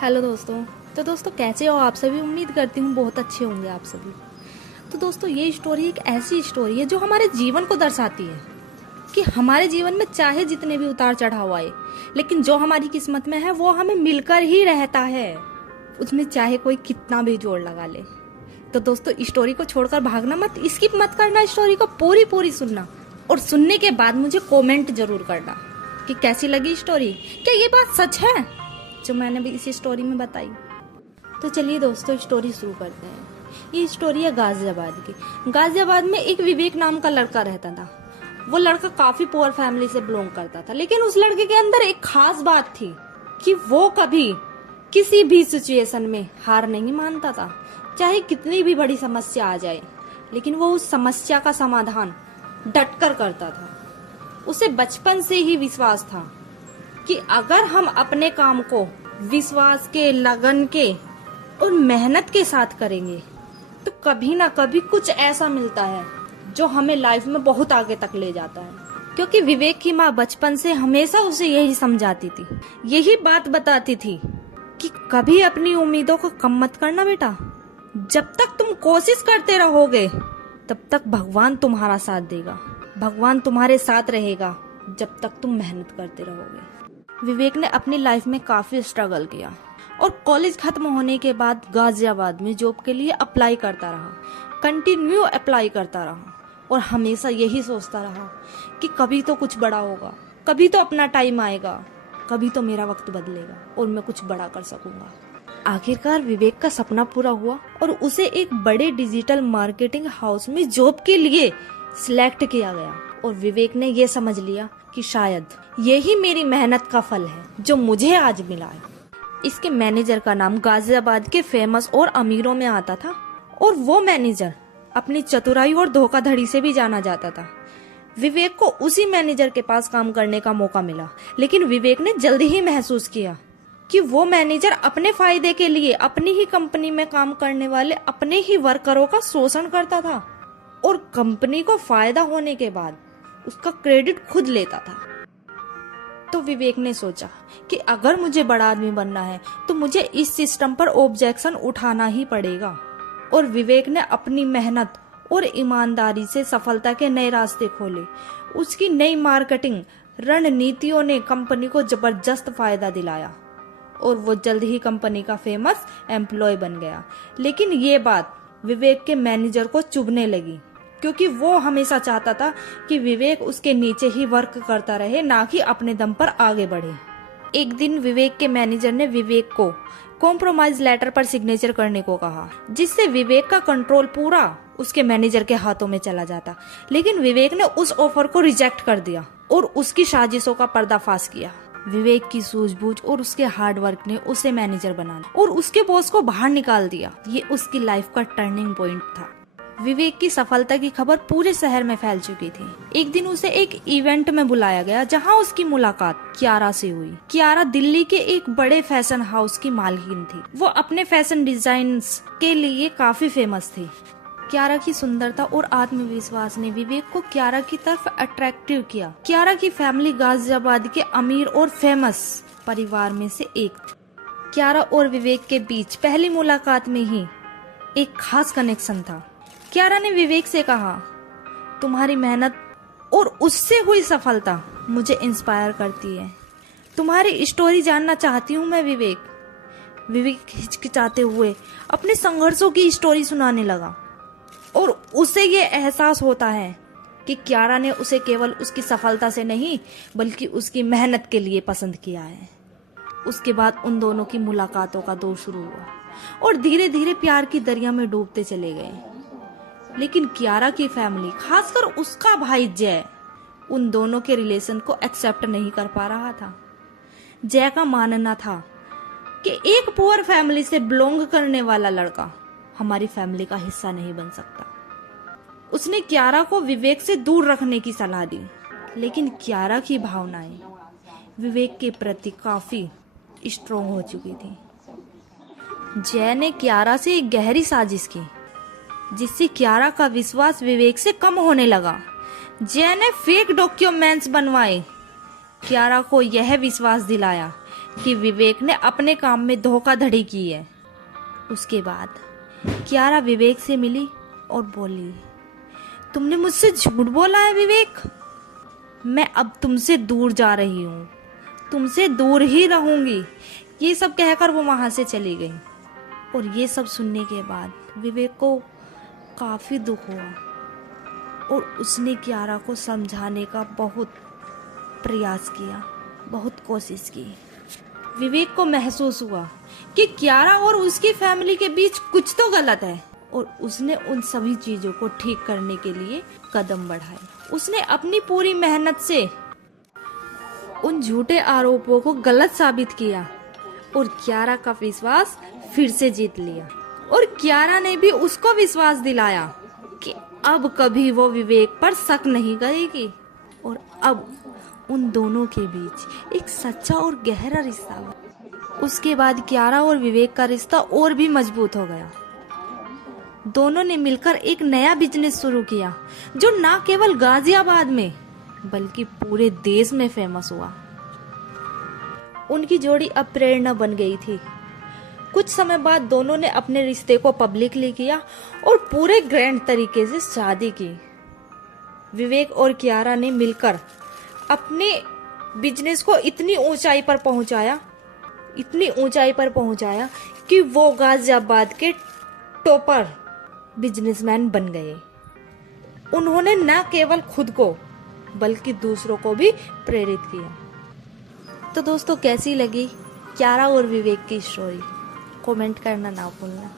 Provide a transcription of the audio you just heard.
Hello दोस्तों। तो दोस्तों कैसे हो आप सभी। उम्मीद करती हूँ बहुत अच्छे होंगे आप सभी। तो दोस्तों ये स्टोरी एक ऐसी स्टोरी है जो हमारे जीवन को दर्शाती है कि हमारे जीवन में चाहे जितने भी उतार चढ़ाव आए, लेकिन जो हमारी किस्मत में है वो हमें मिलकर ही रहता है, उसमें चाहे कोई कितना भी जोर लगा ले। तो दोस्तों स्टोरी को छोड़कर भागना मत, स्किप मत करना, स्टोरी को पूरी पूरी सुनना और सुनने के बाद मुझे कमेंट जरूर करना कि कैसी लगी स्टोरी, क्या ये बात सच है जो मैंने भी इसी स्टोरी में बताई। तो चलिए दोस्तों स्टोरी शुरू करते हैं। ये स्टोरी है गाजियाबाद की। गाजियाबाद में एक विवेक नाम का लड़का रहता था। वो लड़का काफी पुअर फैमिली से बिलोंग करता था, लेकिन उस लड़के के अंदर एक खास बात थी कि वो कभी किसी भी सिचुएशन में हार नहीं मानता था। चाहे कितनी भी बड़ी समस्या आ जाए, लेकिन वो उस समस्या का समाधान डटकर करता था। उसे बचपन से ही विश्वास था कि अगर हम अपने काम को विश्वास के, लगन के और मेहनत के साथ करेंगे तो कभी ना कभी कुछ ऐसा मिलता है जो हमें लाइफ में बहुत आगे तक ले जाता है। क्योंकि विवेक की माँ बचपन से हमेशा उसे यही समझाती थी, यही बात बताती थी कि कभी अपनी उम्मीदों को कम मत करना बेटा। जब तक तुम कोशिश करते रहोगे तब तक भगवान तुम्हारा साथ देगा, भगवान तुम्हारे साथ रहेगा जब तक तुम मेहनत करते रहोगे। विवेक ने अपनी लाइफ में काफी स्ट्रगल किया और कॉलेज खत्म होने के बाद गाजियाबाद में जॉब के लिए अप्लाई करता रहा, कंटिन्यू अप्लाई करता रहा और हमेशा यही सोचता रहा कि कभी तो कुछ बड़ा होगा, कभी तो अपना टाइम आएगा, कभी तो मेरा वक्त बदलेगा और मैं कुछ बड़ा कर सकूंगा। आखिरकार विवेक का सपना पूरा हुआ और उसे एक बड़े डिजिटल मार्केटिंग हाउस में जॉब के लिए सिलेक्ट किया गया और विवेक ने ये समझ लिया कि शायद यही मेरी मेहनत का फल है जो मुझे आज मिला है। इसके मैनेजर का नाम गाजियाबाद के फेमस और अमीरों में आता था और वो मैनेजर अपनी चतुराई और धोखाधड़ी से भी जाना जाता था। विवेक को उसी मैनेजर के पास काम करने का मौका मिला, लेकिन विवेक ने जल्दी ही महसूस किया कि वो मैनेजर अपने फायदे के लिए अपनी ही कंपनी में काम करने वाले अपने ही वर्करों का शोषण करता था और कंपनी को फायदा होने के बाद उसका क्रेडिट खुद लेता था। तो विवेक ने सोचा कि अगर मुझे बड़ा आदमी बनना है तो मुझे इस सिस्टम पर ऑब्जेक्शन उठाना ही पड़ेगा और विवेक ने अपनी मेहनत और ईमानदारी से सफलता के नए रास्ते खोले। उसकी नई मार्केटिंग रणनीतियों ने कंपनी को जबरदस्त फायदा दिलाया और वो जल्द ही कंपनी का फेमस एम्प्लॉय बन गया। लेकिन ये बात विवेक के मैनेजर को चुभने लगी, क्योंकि वो हमेशा चाहता था कि विवेक उसके नीचे ही वर्क करता रहे, ना कि अपने दम पर आगे बढ़े। एक दिन विवेक के मैनेजर ने विवेक को कॉम्प्रोमाइज लेटर पर सिग्नेचर करने को कहा, जिससे विवेक का कंट्रोल पूरा उसके मैनेजर के हाथों में चला जाता। लेकिन विवेक ने उस ऑफर को रिजेक्ट कर दिया और उसकी साजिशों का पर्दाफाश किया। विवेक की सूझबूझ और उसके हार्डवर्क ने उसे मैनेजर बनाया और उसके बॉस को बाहर निकाल दिया। ये उसकी लाइफ का टर्निंग पॉइंट था। विवेक की सफलता की खबर पूरे शहर में फैल चुकी थी। एक दिन उसे एक इवेंट में बुलाया गया जहां उसकी मुलाकात कियारा से हुई। कियारा दिल्ली के एक बड़े फैशन हाउस की मालकिन थी। वो अपने फैशन डिजाइन्स के लिए काफी फेमस थी। कियारा की सुंदरता और आत्मविश्वास ने विवेक को कियारा की तरफ अट्रैक्टिव किया। कियारा की फैमिली गाजियाबाद के अमीर और फेमस परिवार में से एक थी। कियारा और विवेक के बीच पहली मुलाकात में ही एक खास कनेक्शन था। कियारा ने विवेक से कहा, तुम्हारी मेहनत और उससे हुई सफलता मुझे इंस्पायर करती है। तुम्हारी स्टोरी जानना चाहती हूँ मैं विवेक हिचकिचाते हुए अपने संघर्षों की स्टोरी सुनाने लगा और उसे ये एहसास होता है कि कियारा ने उसे केवल उसकी सफलता से नहीं बल्कि उसकी मेहनत के लिए पसंद किया है। उसके बाद उन दोनों की मुलाकातों का दौर शुरू हुआ और धीरे धीरे प्यार की दरिया में डूबते चले गए। लेकिन कियारा की फैमिली, खासकर उसका भाई जय, उन दोनों के रिलेशन को एक्सेप्ट नहीं कर पा रहा था। जय का मानना था कि एक पुअर फैमिली से बिलोंग करने वाला लड़का हमारी फैमिली का हिस्सा नहीं बन सकता। उसने कियारा को विवेक से दूर रखने की सलाह दी, लेकिन कियारा की भावनाएं विवेक के प्रति काफी स्ट्रोंग हो चुकी थी। जय ने कियारा से एक गहरी साजिश की, जिससे कियारा का विश्वास विवेक से कम होने लगा। जय ने फेक डॉक्यूमेंट्स बनवाए, कियारा को यह विश्वास दिलाया कि विवेक ने अपने काम में धोखाधड़ी की है। उसके बाद कियारा विवेक से मिली और बोली, तुमने मुझसे झूठ बोला है विवेक, मैं अब तुमसे दूर जा रही हूँ, तुमसे दूर ही रहूंगी। ये सब कहकर वो वहां से चली गई। और ये सब सुनने के बाद विवेक को काफी दुख हुआ और उसने कियारा को समझाने का बहुत प्रयास किया, बहुत कोशिश की। विवेक को महसूस हुआ कि कियारा और उसकी फैमिली के बीच कुछ तो गलत है और उसने उन सभी चीजों को ठीक करने के लिए कदम बढ़ाए। उसने अपनी पूरी मेहनत से उन झूठे आरोपों को गलत साबित किया और कियारा का विश्वास फिर से जीत लिया। और कियारा ने भी उसको विश्वास दिलाया कि अब कभी वो विवेक पर शक नहीं करेगी और अब उन दोनों के बीच एक सच्चा और गहरा रिश्ता हुआ। उसके बाद कियारा और विवेक का रिश्ता और भी मजबूत हो गया। दोनों ने मिलकर एक नया बिजनेस शुरू किया जो ना केवल गाजियाबाद में बल्कि पूरे देश में फेमस हुआ। उनकी जोड़ी अब प्रेरणा बन गई थी। कुछ समय बाद दोनों ने अपने रिश्ते को पब्लिकली किया और पूरे ग्रैंड तरीके से शादी की। विवेक और कियारा ने मिलकर अपने बिजनेस को इतनी ऊंचाई पर पहुंचाया कि वो गाजियाबाद के टॉपर बिजनेसमैन बन गए। उन्होंने न केवल खुद को बल्कि दूसरों को भी प्रेरित किया। तो दोस्तों, कैसी लगी कियारा और विवेक की स्टोरी? कमेंट करना ना भूलना।